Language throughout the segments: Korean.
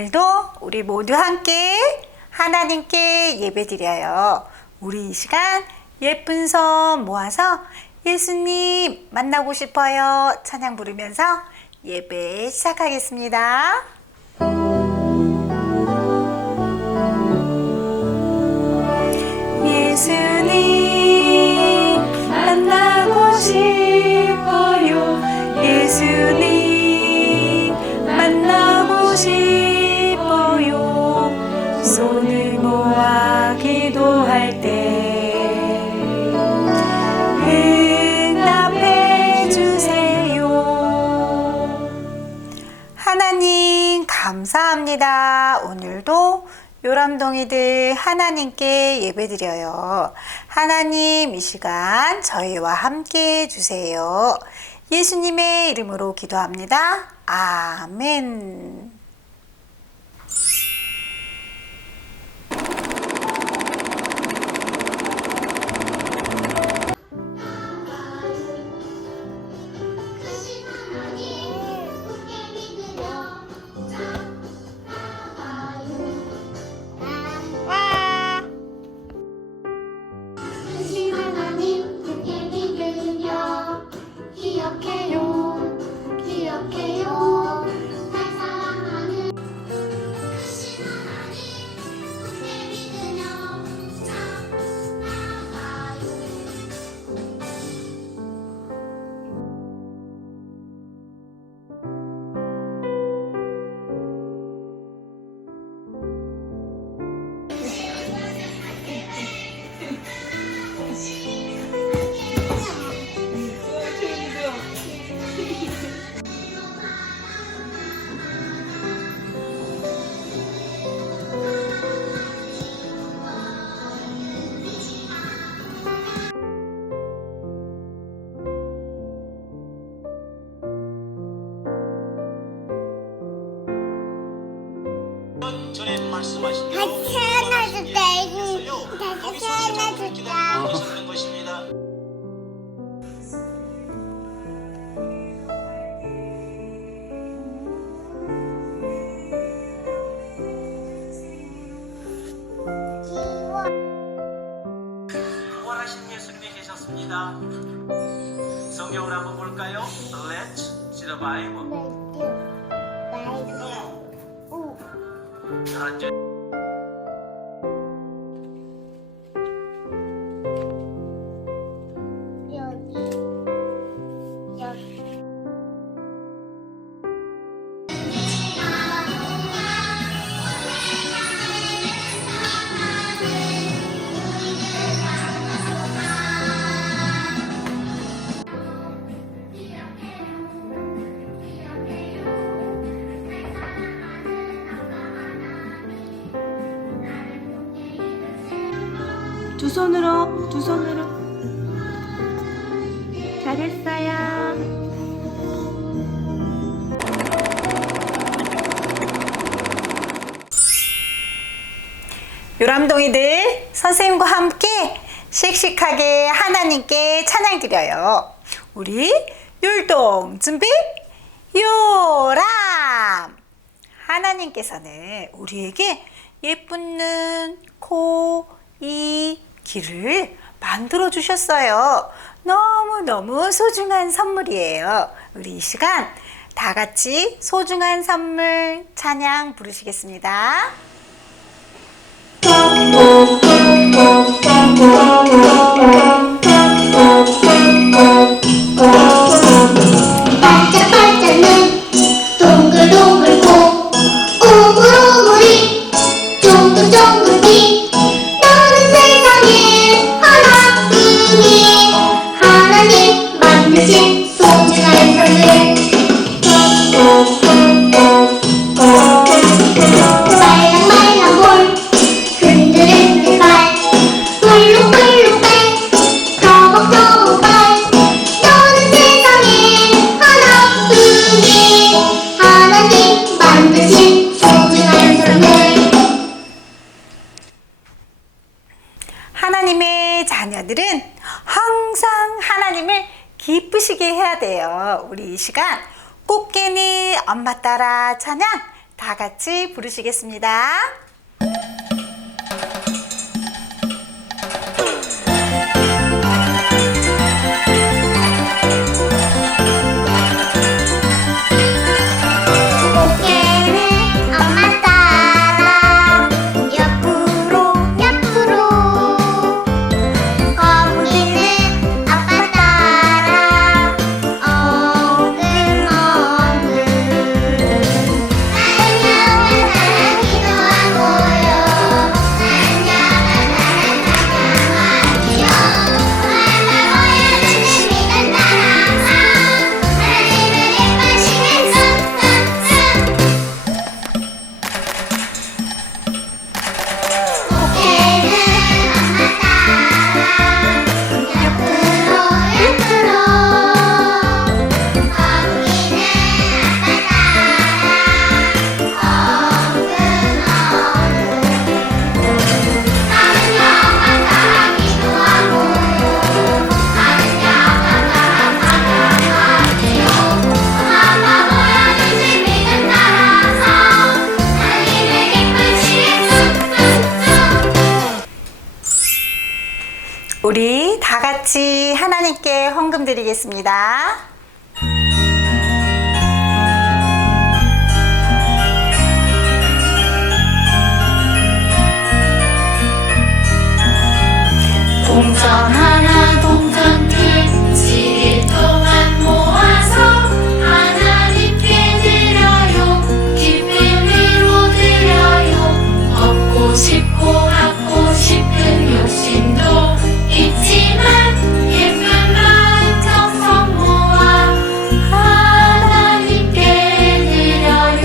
오늘도 우리 모두 함께 하나님께 예배드려요. 우리 이 시간 예쁜 손 모아서 예수님 만나고 싶어요 찬양 부르면서 예배 시작하겠습니다. 예수님 만나고 싶어요. 예수님 만나고 싶어요. 손을 모아 기도할 때 응답해 주세요. 하나님 감사합니다. 오늘도 요람동이들 하나님께 예배드려요. 하나님 이 시간 저희와 함께 해주세요. 예수님의 이름으로 기도합니다. 아멘. 전에 말씀하신 대로 다시 태어나줬다. 다시 태어나줬다. 하시는 것입니다. 부활하신 예수님이 계셨습니다. 성경을 한번 볼까요? Let's see the Bible. 자, 두 손으로 잘했어요. 요람동이들 선생님과 함께 씩씩하게 하나님께 찬양 드려요. 우리 율동 준비 요람. 하나님께서는 우리에게 예쁜 눈, 코, 이, 귀를 만들어 주셨어요. 너무너무 소중한 선물이에요. 우리 이 시간 다 같이 소중한 선물 찬양 부르시겠습니다. 반짝반짝 눈, 동글동글 코, 오글오글이, 쫑긋쫑긋 귀. 너는 세상에 하나뿐인 하나님 만드신 소중한 선물. 말랑말랑 볼, 흔들흔들 발, 볼록볼록 발, 터벅터벅 발. 너는 세상에 하나뿐인 하나님 만드신 소중한 선물. 하나님의 자녀들은 항상 하나님을 기쁘시게 해야 돼요. 우리 이 시간 꽃게니 엄마 따라 찬양 다 다 같이 부르시겠습니다. 꽃게는 엄마 따라 옆으로 옆으로 거북이는 아빠 따라 엉금엉금 나는 기도하고요 나는 찬양하지요 할아버지 주님을 따라서 하나님을 예뻐하시는 쑥쑥쑥 꽃게는 엄마 따라 옆으로 옆으로 거북이는 아빠 따라 엉금엉금 나는 영광 따라 기도하고 나는 영광 따라 찬양하지요 엄마 보여주신 믿음 따라서 하나님을 기쁘시게 쑥쑥쑥 우리 다 같이 하나님께 헌금 드리겠습니다. 동전 하나 동전 둘 7일 동안 모아서 하나님께 드려요 기쁨으로 드려요 얻고 싶고 갖고 싶은 욕심도 있지만 예쁜 마음 정성 모아 하나님께 드려요.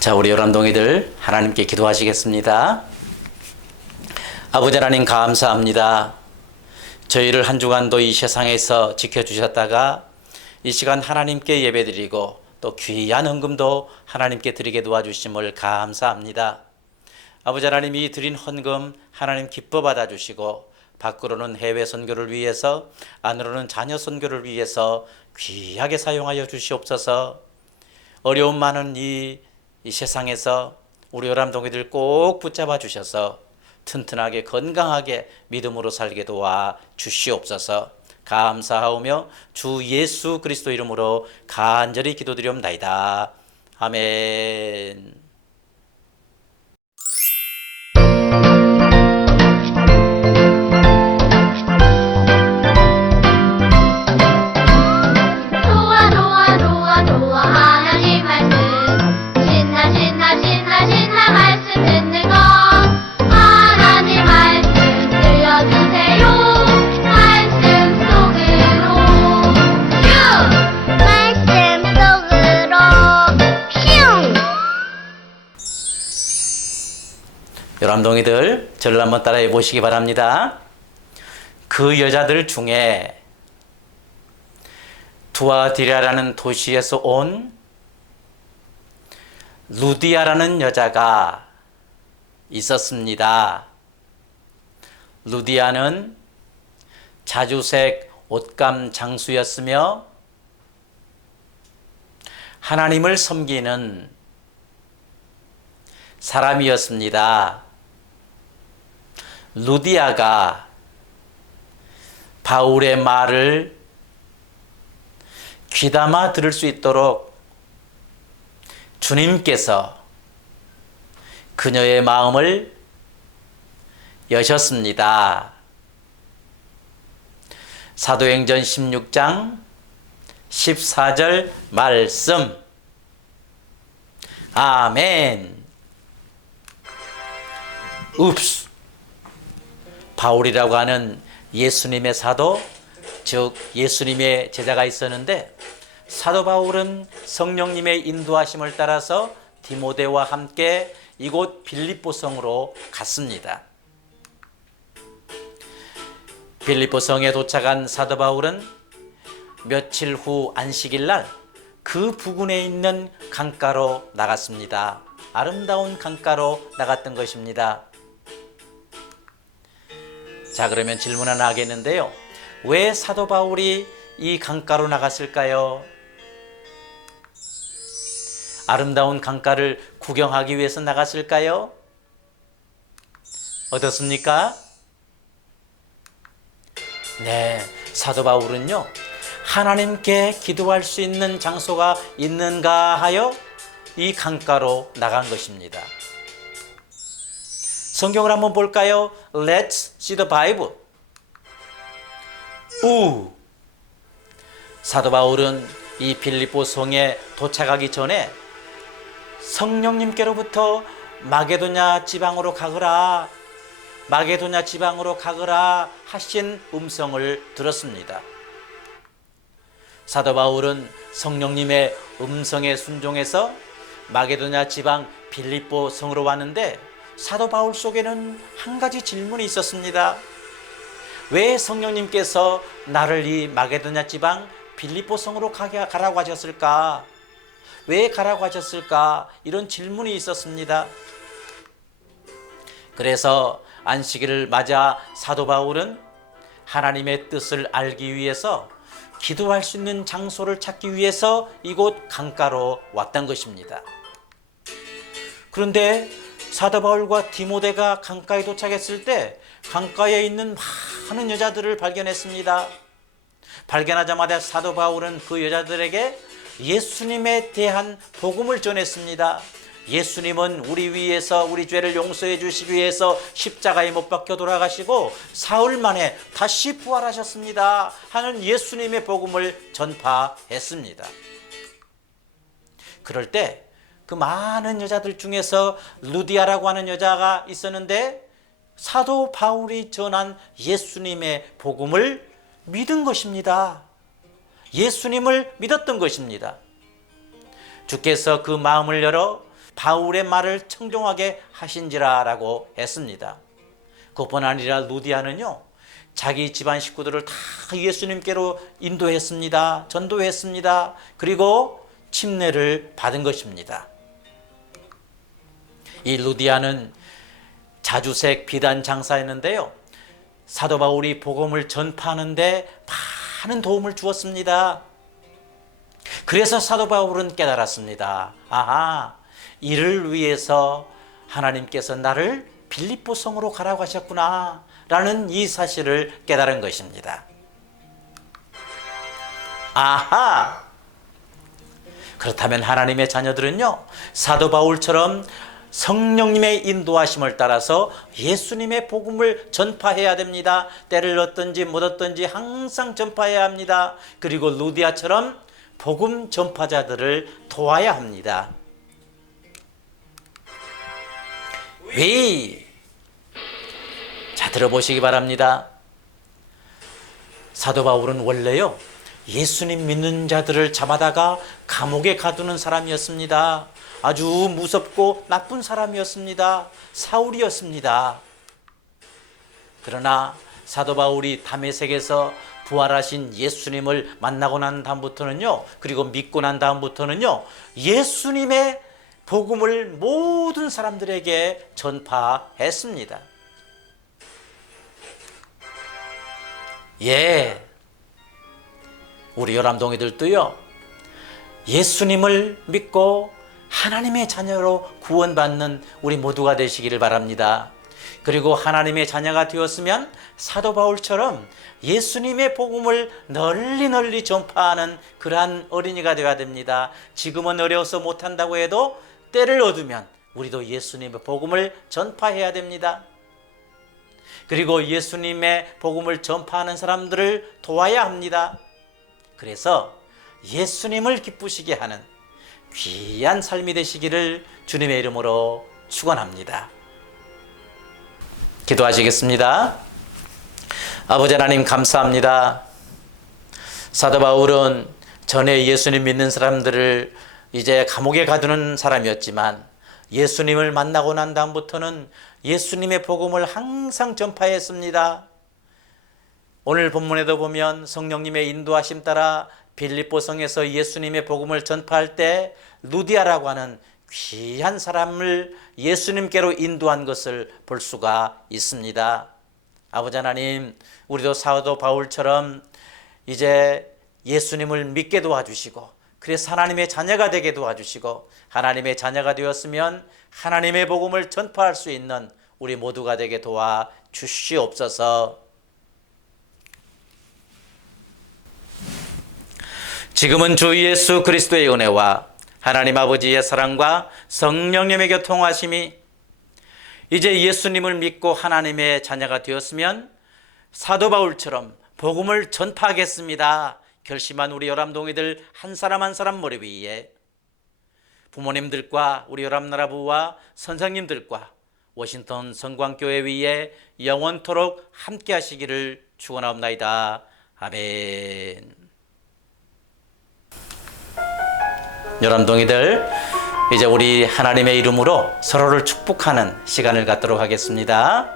자, 우리 요람동이들 하나님께 기도하시겠습니다. 아버지 하나님 감사합니다. 저희를 한 주간도 이 세상에서 지켜주셨다가 이 시간 하나님께 예배드리고 또 귀한 헌금도 하나님께 드리게 도와주심을 감사합니다. 아버지 하나님 이 드린 헌금 하나님 기뻐 받아주시고 밖으로는 해외 선교를 위해서 안으로는 자녀 선교를 위해서 귀하게 사용하여 주시옵소서. 어려움 많은 이 세상에서 우리 요람동이들 꼭 붙잡아 주셔서 튼튼하게 건강하게 믿음으로 살게 도와 주시옵소서. 감사하오며 주 예수 그리스도 이름으로 간절히 기도드리옵나이다. 아멘. 좋아 좋아 좋아 좋아 하나님 말씀 신나 신나 신나 신나 말씀 듣는 거 하나님 말씀 들려주세요 말씀 속으로 슝 말씀 속으로 슝 요람동이들 저를 한번 따라해 보시기 바랍니다. 그 여자들 중에 두아디라라는 도시에서 온 루디아라는 여자가 있었습니다. 루디아는 자주색 옷감 장수였으며 하나님을 섬기는 사람이었습니다. 루디아가 바울의 말을 귀담아 들을 수 있도록 주님께서 그녀의 마음을 여셨습니다. 사도행전 16장 14절 말씀. 아멘. 읍스. 바울이라고 하는 예수님의 사도, 즉 예수님의 제자가 있었는데 사도 바울은 성령님의 인도하심을 따라서 디모데와 함께 이곳 빌립보성으로 갔습니다. 빌립보성에 도착한 사도 바울은 며칠 후 안식일 날 그 부근에 있는 강가로 나갔습니다. 아름다운 강가로 나갔던 것입니다. 자, 그러면 질문 하나 하겠는데요. 왜 사도 바울이 이 강가로 나갔을까요? 아름다운 강가를 구경하기 위해서 나갔을까요? 어떻습니까? 네, 사도 바울은요, 하나님께 기도할 수 있는 장소가 있는가 하여 이 강가로 나간 것입니다. 성경을 한번 볼까요? Let's see the Bible. 사도 바울은 이 빌립보 성에 도착하기 전에 성령님께로부터 마게도냐 지방으로 가거라, 마게도냐 지방으로 가거라 하신 음성을 들었습니다. 사도 바울은 성령님의 음성에 순종해서 마게도냐 지방 빌립보 성으로 왔는데, 사도 바울 속에는 한 가지 질문이 있었습니다. 왜 성령님께서 나를 이 마게도냐 지방 빌립보 성으로 가라고 하셨을까? 왜 가라고 하셨을까? 이런 질문이 있었습니다. 그래서 안식일을 맞아 사도 바울은 하나님의 뜻을 알기 위해서 기도할 수 있는 장소를 찾기 위해서 이곳 강가로 왔던 것입니다. 그런데 사도 바울과 디모데가 강가에 도착했을 때 강가에 있는 많은 여자들을 발견했습니다. 발견하자마자 사도 바울은 그 여자들에게 예수님에 대한 복음을 전했습니다. 예수님은 우리 위해서 우리 죄를 용서해 주시기 위해서 십자가에 못 박혀 돌아가시고 사흘 만에 다시 부활하셨습니다 하는 예수님의 복음을 전파했습니다. 그럴 때 그 많은 여자들 중에서 루디아라고 하는 여자가 있었는데, 사도 바울이 전한 예수님의 복음을 믿은 것입니다. 예수님을 믿었던 것입니다. 주께서 그 마음을 열어 바울의 말을 청종하게 하신지라라고 했습니다. 그뿐 아니라 루디아는요, 자기 집안 식구들을 다 예수님께로 인도했습니다. 전도했습니다. 그리고 침례를 받은 것입니다. 이 루디아는 자주색 비단 장사였는데요, 사도 바울이 복음을 전파하는데 많은 도움을 주었습니다. 그래서 사도 바울은 깨달았습니다. 아하, 이를 위해서 하나님께서 나를 빌립보 성으로 가라고 하셨구나 라는 이 사실을 깨달은 것입니다. 아하! 그렇다면 하나님의 자녀들은요, 사도 바울처럼 성령님의 인도하심을 따라서 예수님의 복음을 전파해야 됩니다. 때를 얻든지 못 얻든지 항상 전파해야 합니다. 그리고 루디아처럼 복음 전파자들을 도와야 합니다. 왜? 자, 들어보시기 바랍니다. 사도 바울은 원래요, 예수님 믿는 자들을 잡아다가 감옥에 가두는 사람이었습니다. 아주 무섭고 나쁜 사람이었습니다. 사울이었습니다. 그러나 사도 바울이 다메섹에서 부활하신 예수님을 만나고 난 다음부터는요, 그리고 믿고 난 다음부터는요, 예수님의 복음을 모든 사람들에게 전파했습니다. 예, 우리 요람동이들도요, 예수님을 믿고 하나님의 자녀로 구원받는 우리 모두가 되시기를 바랍니다. 그리고 하나님의 자녀가 되었으면 사도 바울처럼 예수님의 복음을 널리 전파하는 그러한 어린이가 되어야 됩니다. 지금은 어려워서 못한다고 해도 때를 얻으면 우리도 예수님의 복음을 전파해야 됩니다. 그리고 예수님의 복음을 전파하는 사람들을 도와야 합니다. 그래서 예수님을 기쁘시게 하는 귀한 삶이 되시기를 주님의 이름으로 축원합니다. 기도하시겠습니다. 아버지 하나님, 감사합니다. 사도 바울은 전에 예수님 믿는 사람들을 이제 감옥에 가두는 사람이었지만, 예수님을 만나고 난 다음부터는 예수님의 복음을 항상 전파했습니다. 오늘 본문에도 보면 성령님의 인도하심 따라 빌립보 성에서 예수님의 복음을 전파할 때 루디아라고 하는 귀한 사람을 예수님께로 인도한 것을 볼 수가 있습니다. 아버지 하나님, 우리도 사도 바울처럼 이제 예수님을 믿게 도와주시고, 그래서 하나님의 자녀가 되게 도와주시고, 하나님의 자녀가 되었으면 하나님의 복음을 전파할 수 있는 우리 모두가 되게 도와주시옵소서. 지금은 주 예수 그리스도의 은혜와 하나님 아버지의 사랑과 성령님의 교통하심이, 이제 예수님을 믿고 하나님의 자녀가 되었으면 사도 바울처럼 복음을 전파하겠습니다 결심한 우리 열암동이들 한 사람 한 사람 머리 위에, 부모님들과 우리 열암나라부와 선생님들과 워싱턴 성광교회 위에 영원토록 함께 하시기를 축원하옵나이다. 아멘. 열암동이들, 이제 우리 하나님의 이름으로 서로를 축복하는 시간을 갖도록 하겠습니다.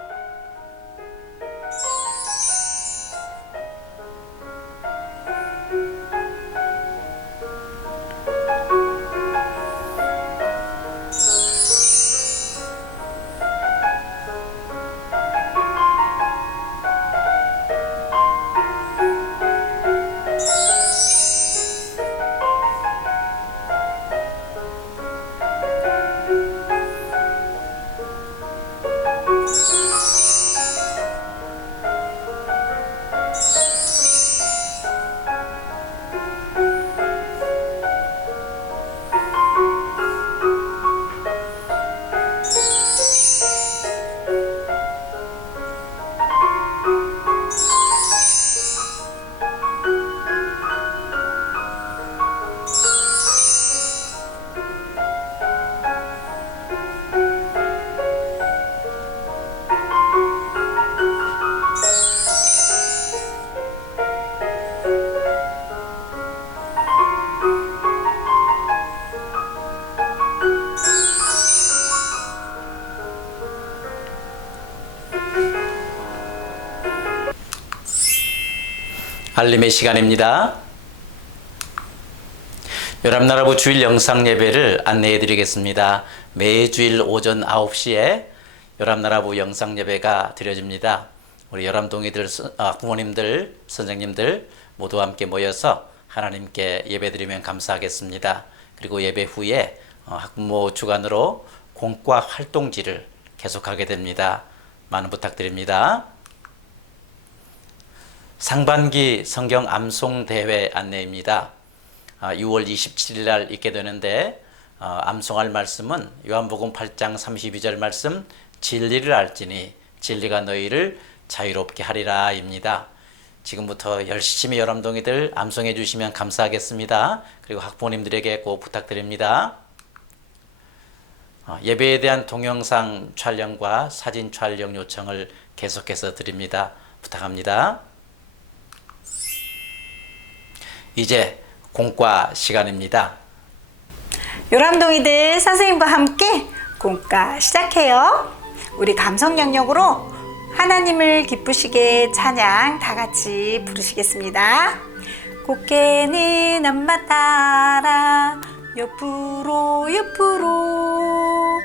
알림의 시간입니다. 열암나라부 주일 영상 예배를 안내해 드리겠습니다. 매주일 오전 9시에 열암나라부 영상 예배가 드려집니다. 우리 열암동이들, 부모님들, 선생님들 모두 함께 모여서 하나님께 예배 드리면 감사하겠습니다. 그리고 예배 후에 학부모 주관으로 공과 활동지를 계속하게 됩니다. 많은 부탁드립니다. 상반기 성경 암송 대회 안내입니다. 6월 27일 날 있게 되는데, 암송할 말씀은 요한복음 8장 32절 말씀, 진리를 알지니 진리가 너희를 자유롭게 하리라 입니다. 지금부터 열심히 열암동이들 암송해 주시면 감사하겠습니다. 그리고 학부모님들에게 꼭 부탁드립니다. 예배에 대한 동영상 촬영과 사진 촬영 요청을 계속해서 드립니다. 부탁합니다. 이제 공과 시간입니다. 요람동이들, 선생님과 함께 공과 시작해요. 우리 감성 영역으로 하나님을 기쁘시게 찬양 다 같이 부르시겠습니다. 꽃게는 엄마 따라 옆으로 옆으로,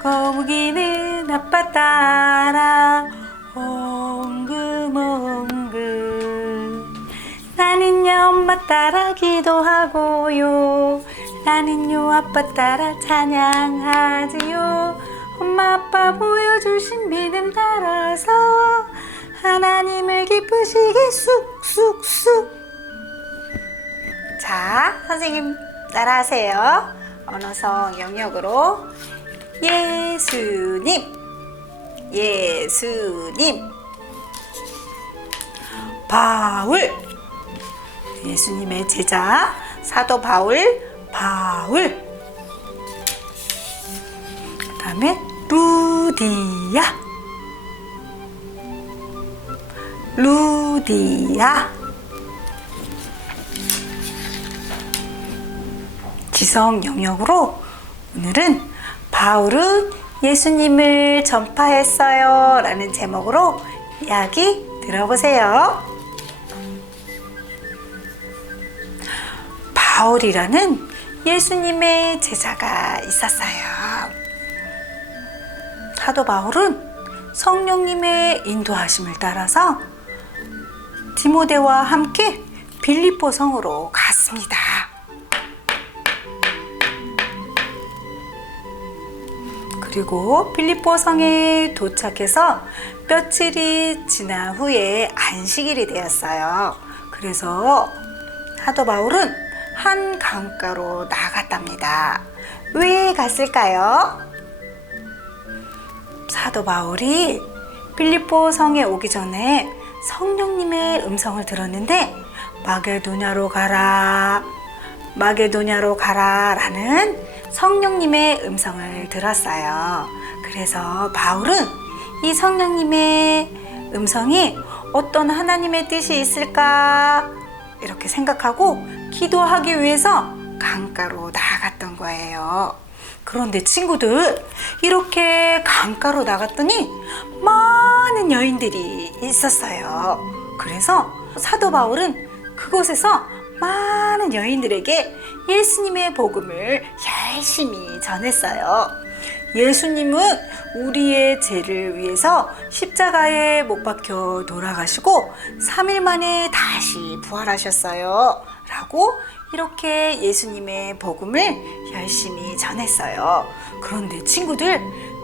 거북이는 아빠 따라 엉금엉금. 나는요 엄마 따라 기도하고요, 나는요 아빠 따라 찬양하지요. 엄마 아빠 보여주신 믿음 따라서 하나님을 기쁘시게 쑥쑥쑥. 자, 선생님 따라하세요. 언어성 영역으로 예수님, 예수님. 바울, 예수님의 제자 사도 바울, 바울. 그 다음에 루디야, 루디야. 지성 영역으로 오늘은 바울은 예수님을 전파했어요 라는 제목으로 이야기 들어보세요. 바울이라는 예수님의 제자가 있었어요. 사도 바울은 성령님의 인도하심을 따라서 디모데와 함께 빌립보 성으로 갔습니다. 그리고 빌립보 성에 도착해서 며칠이 지난 후에 안식일이 되었어요. 그래서 사도 바울은 한 강가로 나갔답니다. 왜 갔을까요? 사도 바울이 빌립보 성에 오기 전에 성령님의 음성을 들었는데 마게도냐로 가라, 마게도냐로 가라 라는 성령님의 음성을 들었어요. 그래서 바울은 이 성령님의 음성이 어떤 하나님의 뜻이 있을까 이렇게 생각하고 기도하기 위해서 강가로 나갔던 거예요. 그런데 친구들, 이렇게 강가로 나갔더니 많은 여인들이 있었어요. 그래서 사도 바울은 그곳에서 많은 여인들에게 예수님의 복음을 열심히 전했어요. 예수님은 우리의 죄를 위해서 십자가에 못 박혀 돌아가시고 3일 만에 다시 부활하셨어요. 라고 이렇게 예수님의 복음을 열심히 전했어요. 그런데 친구들,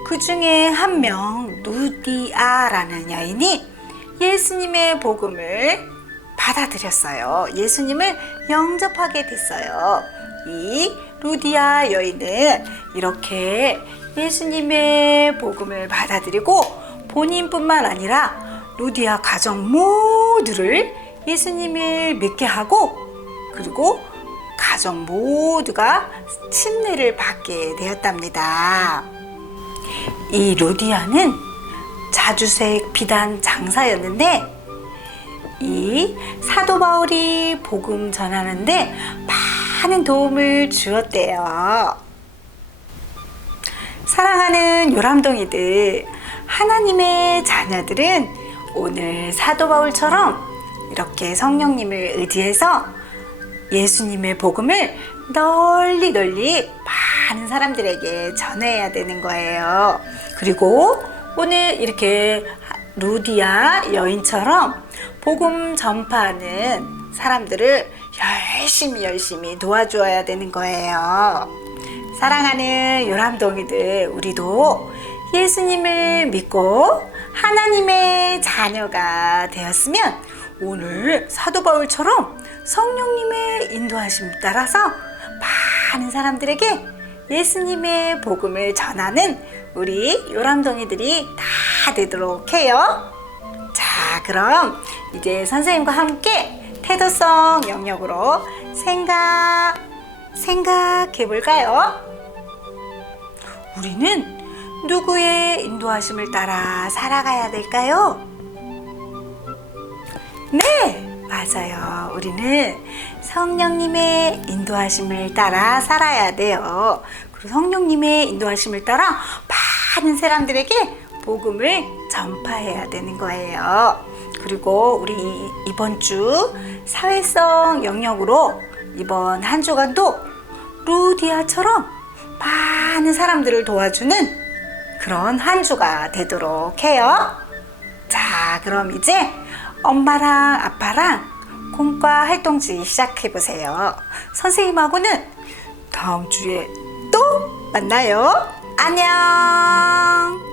그 중에 한 명 루디아라는 여인이 예수님의 복음을 받아들였어요. 예수님을 영접하게 됐어요. 이 루디아 여인은 이렇게 예수님의 복음을 받아들이고 본인뿐만 아니라 루디아 가정 모두를 예수님을 믿게 하고, 그리고 가정 모두가 침례를 받게 되었답니다. 이 루디아는 자주색 비단 장사였는데 이 사도 바울이 복음 전하는데 많은 도움을 주었대요. 사랑하는 요람동이들, 하나님의 자녀들은 오늘 사도 바울처럼 이렇게 성령님을 의지해서 예수님의 복음을 널리 많은 사람들에게 전해야 되는 거예요. 그리고 오늘 이렇게 루디아 여인처럼 복음 전파하는 사람들을 열심히 도와주어야 되는 거예요. 사랑하는 요람동이들, 우리도 예수님을 믿고 하나님의 자녀가 되었으면 오늘 사도 바울처럼 성령님의 인도하심 따라서 많은 사람들에게 예수님의 복음을 전하는 우리 요람동이들이 다 되도록 해요. 자, 그럼 이제 선생님과 함께 태도성 영역으로 생각해 볼까요? 우리는 누구의 인도하심을 따라 살아가야 될까요? 네, 맞아요. 우리는 성령님의 인도하심을 따라 살아야 돼요. 그리고 성령님의 인도하심을 따라 많은 사람들에게 복음을 전파해야 되는 거예요. 그리고 우리 이번 주 사회성 영역으로 이번 한 주간도 루디아처럼 많은 사람들을 도와주는 그런 한 주가 되도록 해요. 자, 그럼 이제 엄마랑 아빠랑 공과 활동지 시작해 보세요. 선생님하고는 다음 주에 또 만나요. 안녕.